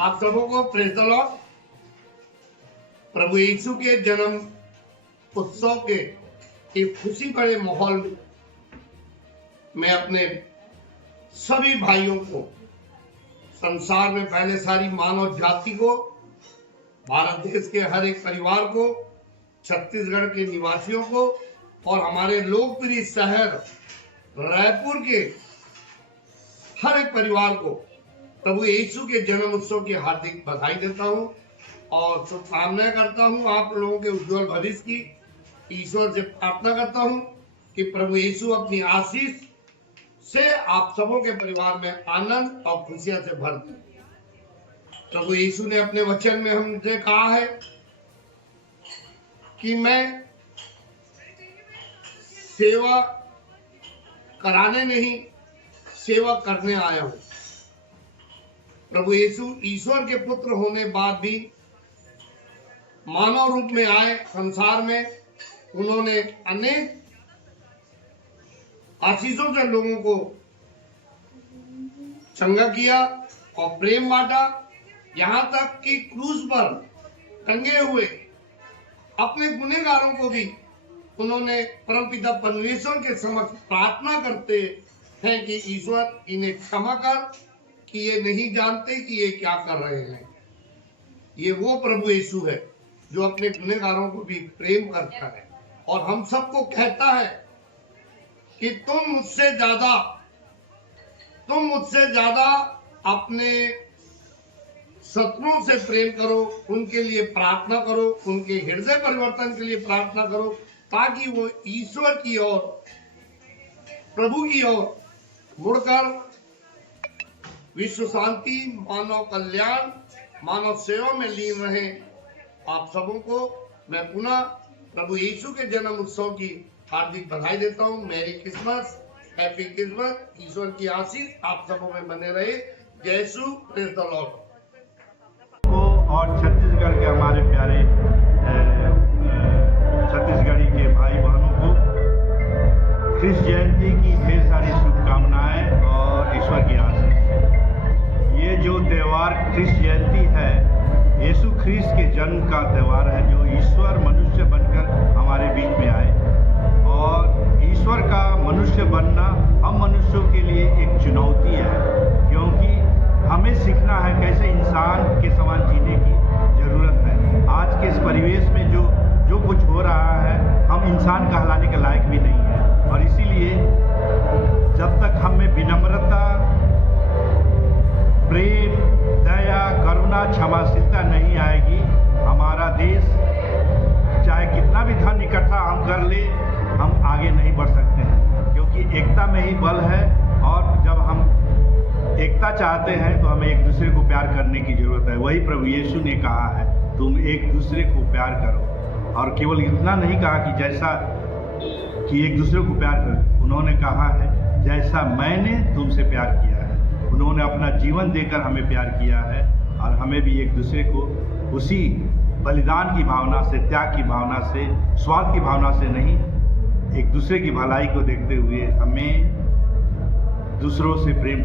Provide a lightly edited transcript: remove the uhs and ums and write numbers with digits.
आप सबों को प्रेज़ द लॉर्ड। प्रभु यीशु के जन्म उत्सव के एक खुशी भरे माहौल में मैं अपने सभी भाइयों को, संसार में फैले सारी मानव जाति को, भारत देश के हर एक परिवार को, छत्तीसगढ़ के निवासियों को और हमारे लोकप्रिय शहर रायपुर के हर एक परिवार को प्रभु यीशु के जन्म उत्सव की हार्दिक बधाई देता हूं और शुभकामनाएं करता हूं आप लोगों के उज्जवल भविष्य की। ईश्वर से प्रार्थना करता हूं कि प्रभु यीशु अपनी आशीष से आप सबों के परिवार में आनंद और खुशियां से भर दें। प्रभु यीशु ने अपने वचन में हमसे कहा है कि मैं सेवा कराने नहीं, सेवा करने आया हूं। प्रभु यीशु ईश्वर के पुत्र होने बाद भी मानव रूप में आए संसार में। उन्होंने अनेक आशीषों से लोगों को चंगा किया और प्रेम बांटा, यहां तक कि क्रूस पर टंगे हुए अपने गुनहगारों को भी उन्होंने परमपिता परमेश्वर के समक्ष प्रार्थना करते हैं कि ईश्वर इन्हें क्षमा कर, कि ये नहीं जानते कि ये क्या कर रहे हैं। ये वो प्रभु यीशु है जो अपने गुनहगारों को भी प्रेम करता है और हम सबको कहता है कि तुम मुझसे ज्यादा अपने शत्रुओं से प्रेम करो, उनके लिए प्रार्थना करो, उनके हृदय परिवर्तन के लिए प्रार्थना करो, ताकि वो ईश्वर की ओर, प्रभु की ओर मुड़कर विश्व शांति, मानव कल्याण, मानव सेवा में लीन रहे। आप सबों को मैं पुनः प्रभु यीशु के जन्म उत्सव की हार्दिक बधाई देता हूँ। Merry Christmas, happy Christmas. ईश्वर की आशीष आप सबों में बने रहे। जय यीशु, प्रेज़ द लॉर्ड। और छत्तीसगढ़ के हमारे प्यारे छत्तीसगढ़ी के भाई बहनों को क्रिस जयंती की ढेर सारी शुभकामनाएं और ईश्वर की आशीष। ये जो त्यौहार क्रिस जयंती है, यीशु ख्रीस्त के जन्म का त्यौहार है, जो ईश्वर मनुष्य बनकर हमारे बीच में आए। और ईश्वर का मनुष्य बनना हम मनुष्यों के लिए एक चुनौती है, क्योंकि हमें सीखना है कैसे इंसान के समान जीने की ज़रूरत है। आज के इस परिवेश में जो कुछ हो रहा है, हम इंसान कहलाने के लायक भी नहीं है। और इसीलिए जब तक हमें विनम्रता, प्रेम, दया, करुणा, क्षमाशीलता नहीं आएगी, हमारा देश चाहे कितना भी धन इकट्ठा हम कर ले, हम आगे नहीं बढ़ सकते हैं, क्योंकि एकता में ही बल है। और जब हम एकता चाहते हैं तो हमें एक दूसरे को प्यार करने की जरूरत है। वही प्रभु यीशु ने कहा है, तुम एक दूसरे को प्यार करो। और केवल इतना नहीं कहा कि जैसा कि एक दूसरे को प्यार करो, उन्होंने कहा है जैसा मैंने तुमसे प्यार किया है। उन्होंने अपना जीवन देकर हमें प्यार किया है और हमें भी एक दूसरे को उसी बलिदान की भावना से, त्याग की भावना से, स्वार्थ की भावना से नहीं, एक दूसरे की भलाई को देखते हुए हमें दूसरों से प्रेम